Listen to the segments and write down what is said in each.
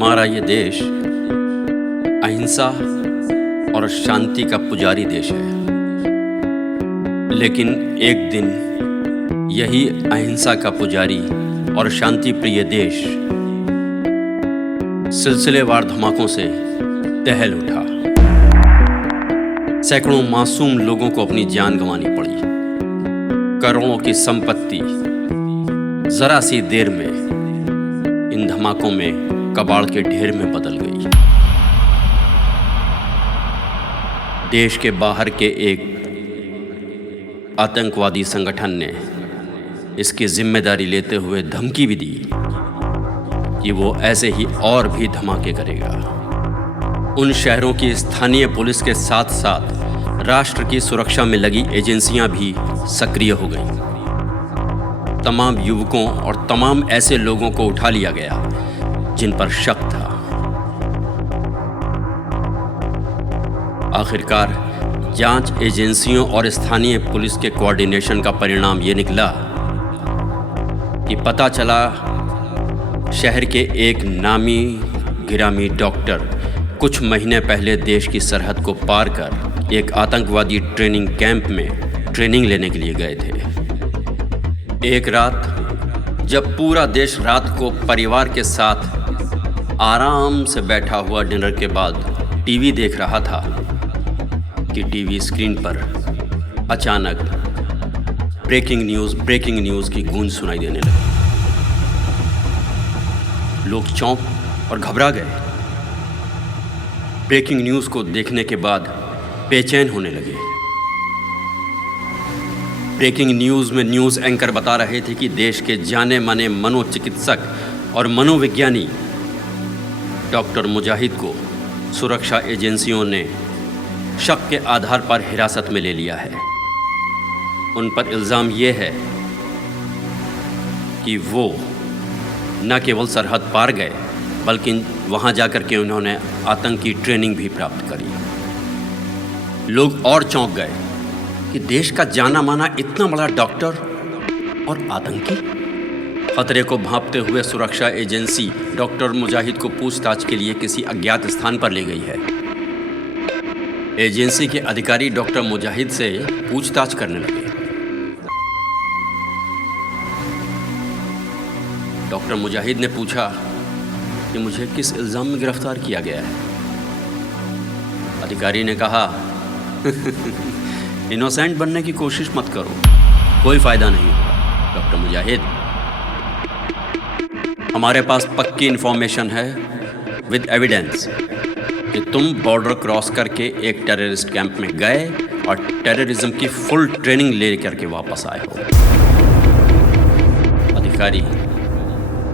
हमारा ये देश अहिंसा और शांति का पुजारी देश है, लेकिन एक दिन यही अहिंसा का पुजारी और शांति प्रिय देश सिलसिलेवार धमाकों से दहल उठा। सैकड़ों मासूम लोगों को अपनी जान गंवानी पड़ी। करोड़ों की संपत्ति जरा सी देर में इन धमाकों में कबाड़ के ढेर में बदल गई। देश के बाहर के एक आतंकवादी संगठन ने इसकी जिम्मेदारी लेते हुए धमकी भी दी कि वो ऐसे ही और भी धमाके करेगा। उन शहरों की स्थानीय पुलिस के साथ साथ राष्ट्र की सुरक्षा में लगी एजेंसियां भी सक्रिय हो गईं। तमाम युवकों और तमाम ऐसे लोगों को उठा लिया गया जिन पर शक था। आखिरकार जांच एजेंसियों और स्थानीय पुलिस के कोऑर्डिनेशन का परिणाम ये निकला कि पता चला शहर के एक नामी गिरामी डॉक्टर कुछ महीने पहले देश की सरहद को पार कर एक आतंकवादी ट्रेनिंग कैंप में ट्रेनिंग लेने के लिए गए थे। एक रात जब पूरा देश रात को परिवार के साथ आराम से बैठा हुआ डिनर के बाद टीवी देख रहा था कि टीवी स्क्रीन पर अचानक ब्रेकिंग न्यूज़ की गूंज सुनाई देने लगी। लोग चौंक और घबरा गए। ब्रेकिंग न्यूज़ को देखने के बाद बेचैन होने लगे। ब्रेकिंग न्यूज़ में न्यूज़ एंकर बता रहे थे कि देश के जाने माने मनोचिकित्सक और मनोविज्ञानी डॉक्टर मुजाहिद को सुरक्षा एजेंसियों ने शक के आधार पर हिरासत में ले लिया है। उन पर इल्ज़ाम ये है कि वो न केवल सरहद पार गए बल्कि वहाँ जाकर के उन्होंने आतंकी ट्रेनिंग भी प्राप्त करी। लोग और चौंक गए कि देश का जाना माना इतना बड़ा डॉक्टर और आतंकी। खतरे को भांपते हुए सुरक्षा एजेंसी डॉक्टर मुजाहिद को पूछताछ के लिए किसी अज्ञात स्थान पर ले गई है। एजेंसी के अधिकारी डॉक्टर मुजाहिद से पूछताछ करने लगे। डॉक्टर मुजाहिद ने पूछा कि मुझे किस इल्ज़ाम में गिरफ्तार किया गया है। अधिकारी ने कहा इनोसेंट बनने की कोशिश मत करो, कोई फ़ायदा नहीं होगा। डॉक्टर मुजाहिद, हमारे पास पक्की इन्फॉर्मेशन है विद एविडेंस कि तुम बॉर्डर क्रॉस करके एक टेररिस्ट कैंप में गए और टेररिज्म की फुल ट्रेनिंग ले करके वापस आए हो। अधिकारी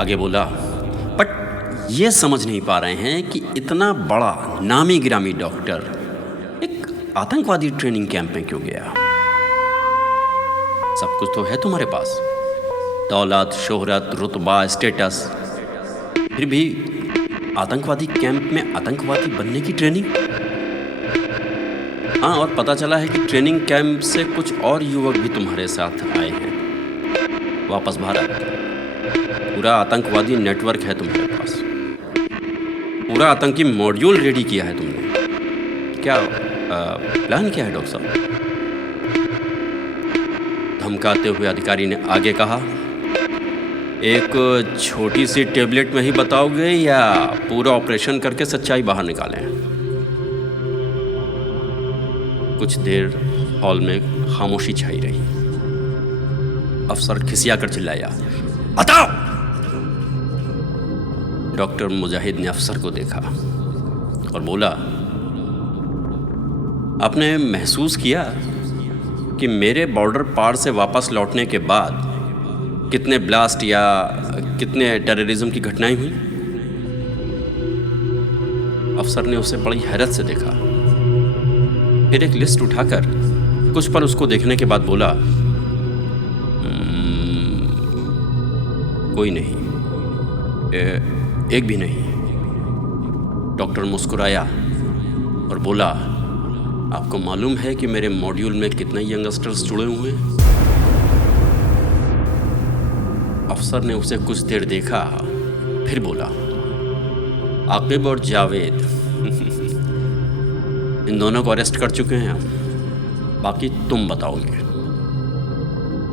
आगे बोला, बट ये समझ नहीं पा रहे हैं कि इतना बड़ा नामी गिरामी डॉक्टर एक आतंकवादी ट्रेनिंग कैंप में क्यों गया। सब कुछ तो है तुम्हारे पास, दौलत, शोहरत, रुतबा, स्टेटस, फिर भी आतंकवादी कैंप में आतंकवादी बनने की ट्रेनिंग। हाँ, और पता चला है कि ट्रेनिंग कैंप से कुछ और युवक भी तुम्हारे साथ आए हैं वापस भारत। पूरा आतंकवादी नेटवर्क है तुम्हारे पास, पूरा आतंकी मॉड्यूल रेडी किया है तुमने। क्या प्लान क्या है डॉक्टर साहब? धमकाते हुए अधिकारी ने आगे कहा, एक छोटी सी टेबलेट में ही बताओगे या पूरा ऑपरेशन करके सच्चाई बाहर निकालें? कुछ देर हॉल में खामोशी छाई रही। अफसर खिसिया कर चिल्लाया, बताओ! डॉक्टर मुजाहिद ने अफसर को देखा और बोला, आपने महसूस किया कि मेरे बॉर्डर पार से वापस लौटने के बाद कितने ब्लास्ट या कितने टेररिज्म की घटनाएं हुई? अफसर ने उसे बड़ी हैरत से देखा, फिर एक लिस्ट उठाकर कुछ पल उसको देखने के बाद बोला, कोई नहीं, एक भी नहीं। डॉक्टर मुस्कुराया और बोला, आपको मालूम है कि मेरे मॉड्यूल में कितने यंगस्टर्स जुड़े हुए हैं? अफसर ने उसे कुछ देर देखा, फिर बोला, आकिब और जावेद इन दोनों को अरेस्ट कर चुके हैं हम। बाकी तुम बताओगे।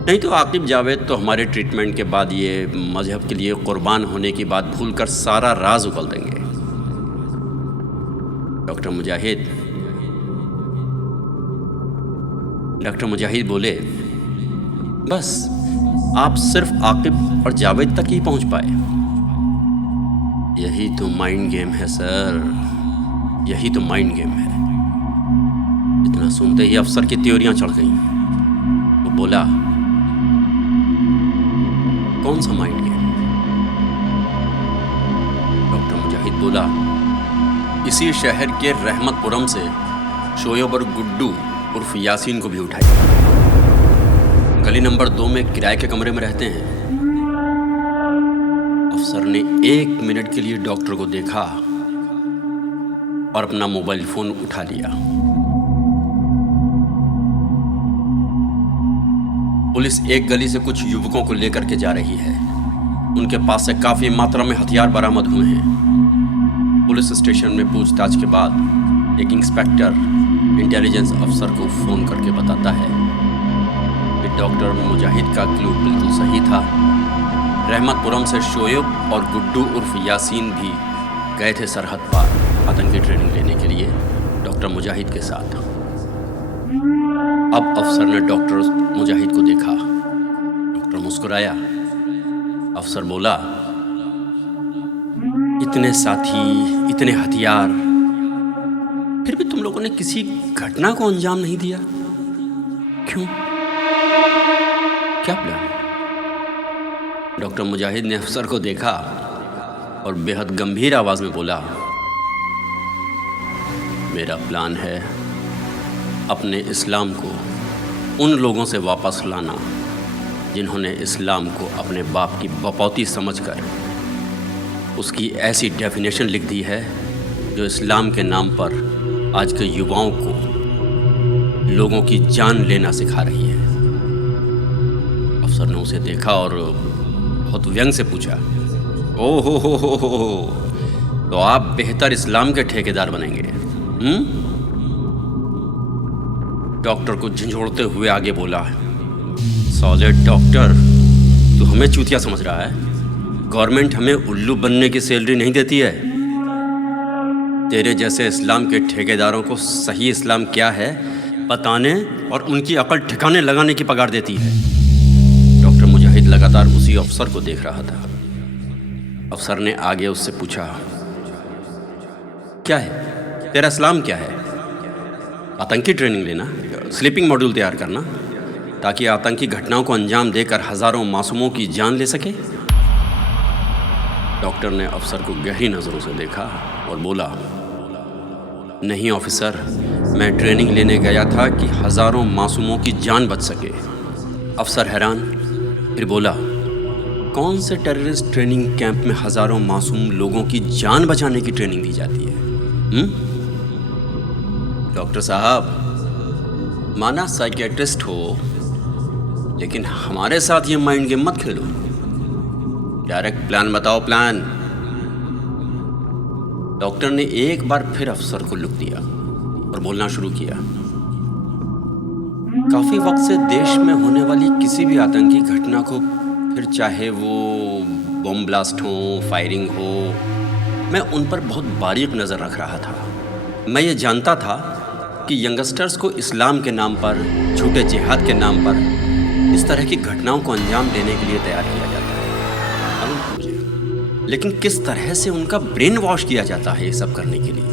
नहीं तो आकिब जावेद तो हमारे ट्रीटमेंट के बाद ये मजहब के लिए कुर्बान होने की बात भूलकर सारा राज उगल देंगे। डॉक्टर मुजाहिद बोले, बस आप सिर्फ आकिब और जावेद तक ही पहुंच पाए। यही तो माइंड गेम है सर, यही तो माइंड गेम है। इतना सुनते ही अफसर की त्योरियां चढ़ गईं। वो बोला, कौन सा माइंड गेम? डॉक्टर मुजाहिद बोला, इसी शहर के रहमतपुरम से शोएब और गुड्डू उर्फ यासीन को भी उठाया। गली नंबर 2 में किराए के कमरे में रहते हैं। अफसर ने 1 मिनट के लिए डॉक्टर को देखा और अपना मोबाइल फोन उठा लिया। पुलिस एक गली से कुछ युवकों को लेकर के जा रही है। उनके पास से काफी मात्रा में हथियार बरामद हुए हैं। पुलिस स्टेशन में पूछताछ के बाद एक इंस्पेक्टर इंटेलिजेंस अफसर को फोन करके बताता है कि डॉक्टर मुजाहिद का क्लू बिल्कुल सही था। रहमतपुरम से शोएब और गुड्डू उर्फ यासीन भी गए थे सरहद पार आतंकी ट्रेनिंग लेने के लिए डॉक्टर मुजाहिद के साथ। अब अफसर ने डॉक्टर मुजाहिद को देखा। डॉक्टर मुस्कुराया। अफसर बोला, इतने साथी, इतने हथियार, फिर भी तुम लोगों ने किसी घटना को अंजाम नहीं दिया, क्यों? क्या प्लान? डॉक्टर मुजाहिद ने अफसर को देखा और बेहद गंभीर आवाज में बोला, मेरा प्लान है अपने इस्लाम को उन लोगों से वापस लाना जिन्होंने इस्लाम को अपने बाप की बपौती समझकर उसकी ऐसी डेफिनेशन लिख दी है जो इस्लाम के नाम पर आज के युवाओं को लोगों की जान लेना सिखा रही है। अफसर ने उसे देखा और बहुत व्यंग से पूछा, ओहो हो, तो आप बेहतर इस्लाम के ठेकेदार बनेंगे? डॉक्टर को झंझोड़ते हुए आगे बोला, सॉलिड डॉक्टर, तू हमें चूतिया समझ रहा है? गवर्नमेंट हमें उल्लू बनने की सैलरी नहीं देती है। तेरे जैसे इस्लाम के ठेकेदारों को सही इस्लाम क्या है बताने और उनकी अकल ठिकाने लगाने की पगार देती है। डॉक्टर मुजाहिद लगातार उसी अफसर को देख रहा था। अफसर ने आगे उससे पूछा, क्या है तेरा इस्लाम? क्या है? आतंकी ट्रेनिंग लेना, स्लीपिंग मॉड्यूल तैयार करना ताकि आतंकी घटनाओं को अंजाम देकर हजारों मासूमों की जान ले सके? डॉक्टर ने अफसर को गहरी नज़रों से देखा और बोला, नहीं ऑफिसर, मैं ट्रेनिंग लेने गया था कि हजारों मासूमों की जान बच सके। अफसर हैरान, फिर बोला, कौन से टेररिस्ट ट्रेनिंग कैंप में हजारों मासूम लोगों की जान बचाने की ट्रेनिंग दी जाती है? डॉक्टर साहब, माना साइकियाट्रिस्ट हो, लेकिन हमारे साथ ये माइंड गेम मत खेलो। डायरेक्ट प्लान बताओ, प्लान। डॉक्टर ने एक बार फिर अफसर को लुक दिया और बोलना शुरू किया, काफी वक्त से देश में होने वाली किसी भी आतंकी घटना को, फिर चाहे वो बम ब्लास्ट हो, फायरिंग हो, मैं उन पर बहुत बारीक नज़र रख रहा था। मैं ये जानता था कि यंगस्टर्स को इस्लाम के नाम पर, झूठे जिहाद के नाम पर इस तरह की घटनाओं को अंजाम देने के लिए तैयार किया जाता है। लेकिन किस तरह से उनका ब्रेन वॉश किया जाता है ये सब करने के लिए,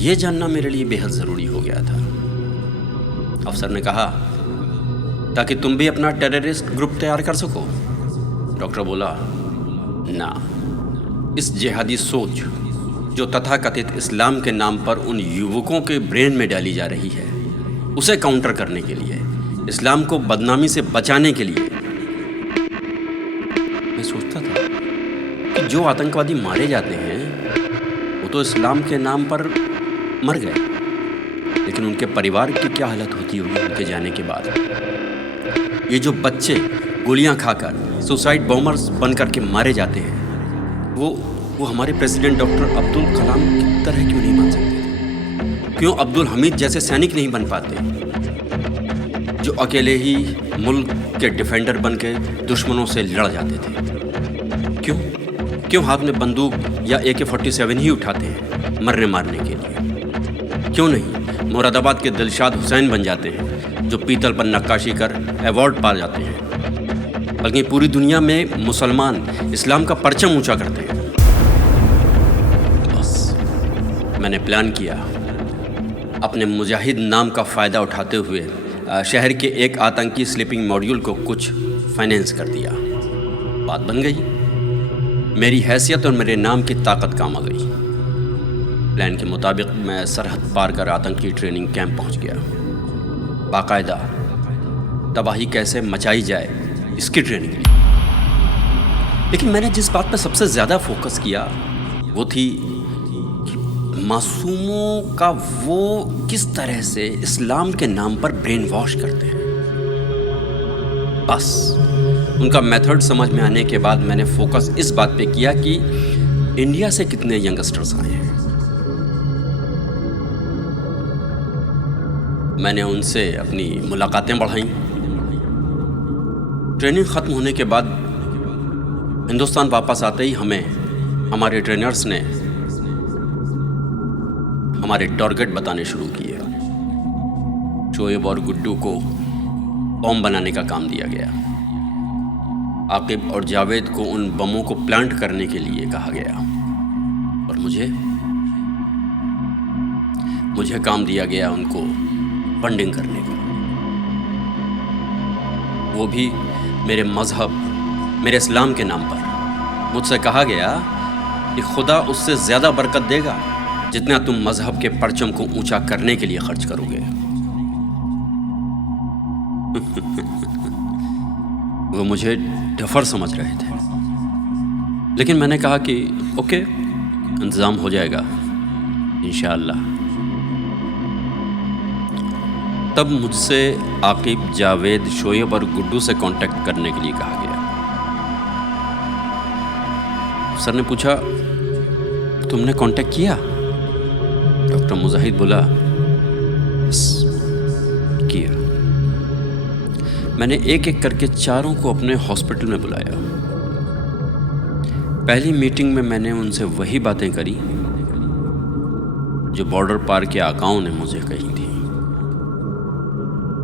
ये जानना मेरे लिए बेहद ज़रूरी हो गया था। अफसर ने कहा, ताकि तुम भी अपना टेररिस्ट ग्रुप तैयार कर सको। डॉक्टर बोला, ना, इस जिहादी सोच जो तथाकथित इस्लाम के नाम पर उन युवकों के ब्रेन में डाली जा रही है, उसे काउंटर करने के लिए, इस्लाम को बदनामी से बचाने के लिए मैं सोचता था कि जो आतंकवादी मारे जाते हैं वो तो इस्लाम के नाम पर मर गए, लेकिन उनके परिवार की क्या हालत होती होगी उनके जाने के बाद। ये जो बच्चे गोलियां खाकर सुसाइड बॉम्बर्स बन करके मारे जाते हैं, वो हमारे प्रेसिडेंट डॉक्टर अब्दुल कलाम की तरह क्यों नहीं बन सकते? क्यों अब्दुल हमीद जैसे सैनिक नहीं बन पाते जो अकेले ही मुल्क के डिफेंडर बन के दुश्मनों से लड़ जाते थे? क्यों हाथ में बंदूक या AK-47 ही उठाते हैं मरने मारने के लिए? क्यों नहीं मुरादाबाद के दिलशाद हुसैन बन जाते हैं जो पीतल पर नक्काशी कर अवार्ड पा जाते हैं, बल्कि पूरी दुनिया में मुसलमान इस्लाम का परचम ऊंचा करते हैं? बस मैंने प्लान किया, अपने मुजाहिद नाम का फ़ायदा उठाते हुए शहर के एक आतंकी स्लीपिंग मॉड्यूल को कुछ फाइनेंस कर दिया। बात बन गई। मेरी हैसियत और मेरे नाम की ताकत काम आ गई। प्लान के मुताबिक मैं सरहद पार कर आतंकी ट्रेनिंग कैंप पहुंच गया। बाकायदा तबाही कैसे मचाई जाए इसकी ट्रेनिंग ली। लेकिन मैंने जिस बात पर सबसे ज़्यादा फोकस किया वो थी कि मासूमों का वो किस तरह से इस्लाम के नाम पर ब्रेन वॉश करते हैं। बस उनका मेथड समझ में आने के बाद मैंने फोकस इस बात पे किया कि इंडिया से कितने यंगस्टर्स आए हैं। मैंने उनसे अपनी मुलाकातें बढ़ाईं। ट्रेनिंग ख़त्म होने के बाद हिंदुस्तान वापस आते ही हमें हमारे ट्रेनर्स ने हमारे टारगेट बताने शुरू किए। शोएब और गुड्डू को बम बनाने का काम दिया गया। आकिब और जावेद को उन बमों को प्लांट करने के लिए कहा गया और मुझे काम दिया गया उनको फंडिंग करने का, वो भी मेरे मजहब, मेरे इस्लाम के नाम पर। मुझसे कहा गया कि खुदा उससे ज़्यादा बरकत देगा जितना तुम मजहब के परचम को ऊंचा करने के लिए खर्च करोगे। वो मुझे डफर समझ रहे थे, लेकिन मैंने कहा कि ओके, इंतज़ाम हो जाएगा इंशाअल्लाह। तब मुझसे आकिब, जावेद, शोएब और गुड्डू से कांटेक्ट करने के लिए कहा गया। सर ने पूछा, तुमने कांटेक्ट किया? डॉक्टर मुजाहिद बोला, किया। मैंने एक एक करके चारों को अपने हॉस्पिटल में बुलाया। पहली मीटिंग में मैंने उनसे वही बातें करी जो बॉर्डर पार के आकाओं ने मुझे कही थी।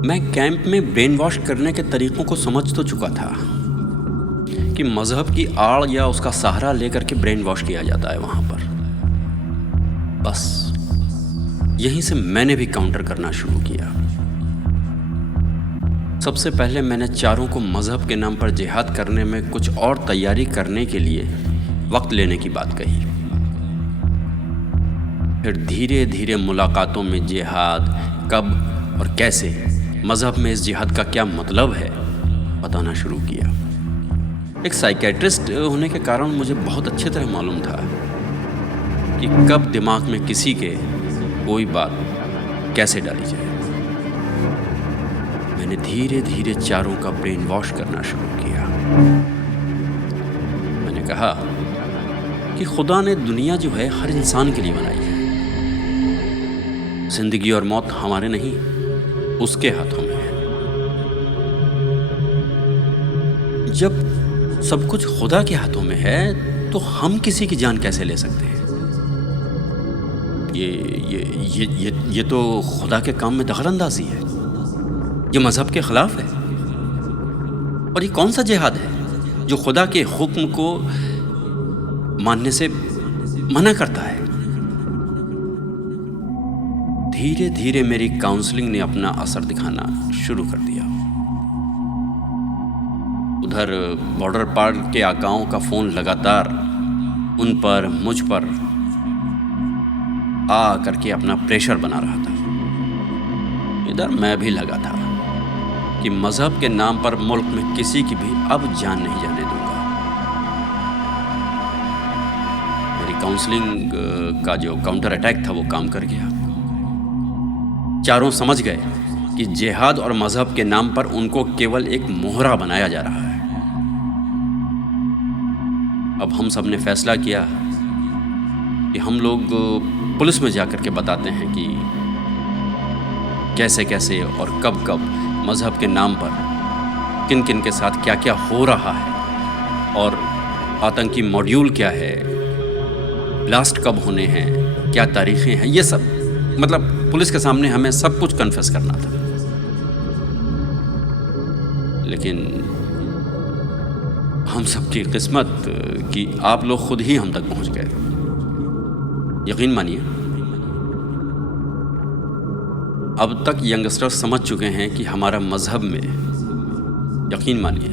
मैं कैंप में ब्रेन वॉश करने के तरीकों को समझ तो चुका था कि मजहब की आड़ या उसका सहारा लेकर के ब्रेन वॉश किया जाता है वहां पर। बस यहीं से मैंने भी काउंटर करना शुरू किया। सबसे पहले मैंने चारों को मजहब के नाम पर जिहाद करने में कुछ और तैयारी करने के लिए वक्त लेने की बात कही। फिर धीरे धीरे मुलाकातों में जिहाद कब और कैसे, मजहब में इस जिहाद का क्या मतलब है, बताना शुरू किया। एक साइकेट्रिस्ट होने के कारण मुझे बहुत अच्छी तरह मालूम था कि कब दिमाग में किसी के कोई बात कैसे डाली जाए। मैंने धीरे धीरे चारों का ब्रेन वॉश करना शुरू किया। मैंने कहा कि खुदा ने दुनिया जो है हर इंसान के लिए बनाई है। जिंदगी और मौत हमारे नहीं, उसके हाथों में है। जब सब कुछ खुदा के हाथों में है तो हम किसी की जान कैसे ले सकते हैं? ये तो खुदा के काम में दखलंदाजी है। ये मजहब के खिलाफ है। और ये कौन सा जिहाद है जो खुदा के हुक्म को मानने से मना करता है? धीरे धीरे मेरी काउंसलिंग ने अपना असर दिखाना शुरू कर दिया। उधर बॉर्डर पार के आकाओं का फोन लगातार उन पर, मुझ पर आ करके अपना प्रेशर बना रहा था। इधर मैं भी लगा था कि मजहब के नाम पर मुल्क में किसी की भी अब जान नहीं जाने दूंगा। मेरी काउंसलिंग का जो काउंटर अटैक था वो काम कर गया। चारों समझ गए कि जिहाद और मजहब के नाम पर उनको केवल एक मोहरा बनाया जा रहा है। अब हम सब ने फैसला किया कि हम लोग पुलिस में जा कर के बताते हैं कि कैसे कैसे और कब कब मज़हब के नाम पर किन किन के साथ क्या क्या हो रहा है, और आतंकी मॉड्यूल क्या है, ब्लास्ट कब होने हैं, क्या तारीखें हैं, ये सब मतलब पुलिस के सामने हमें सब कुछ कन्फेस करना था। लेकिन हम सबकी किस्मत कि आप लोग खुद ही हम तक पहुंच गए। यकीन मानिए, अब तक यंगस्टर्स समझ चुके हैं कि हमारा मज़हब में, यकीन मानिए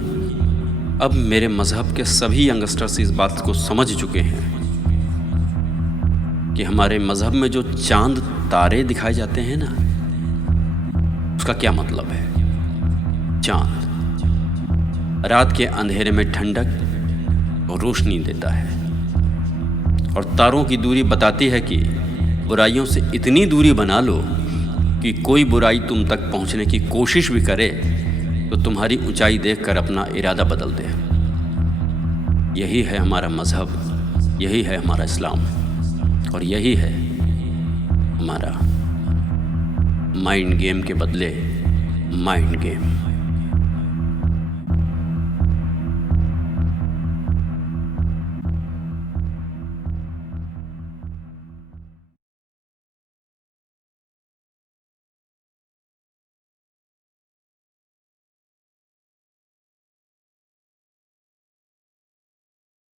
अब मेरे मज़हब के सभी यंगस्टर्स इस बात को समझ चुके हैं कि हमारे मज़हब में जो चांद तारे दिखाए जाते हैं ना, उसका क्या मतलब है। चांद रात के अंधेरे में ठंडक और रोशनी देता है, और तारों की दूरी बताती है कि बुराइयों से इतनी दूरी बना लो कि कोई बुराई तुम तक पहुंचने की कोशिश भी करे तो तुम्हारी ऊंचाई देखकर अपना इरादा बदल दे। यही है हमारा मज़हब, यही है हमारा इस्लाम, और यही है हमारा माइंड गेम के बदले माइंड गेम।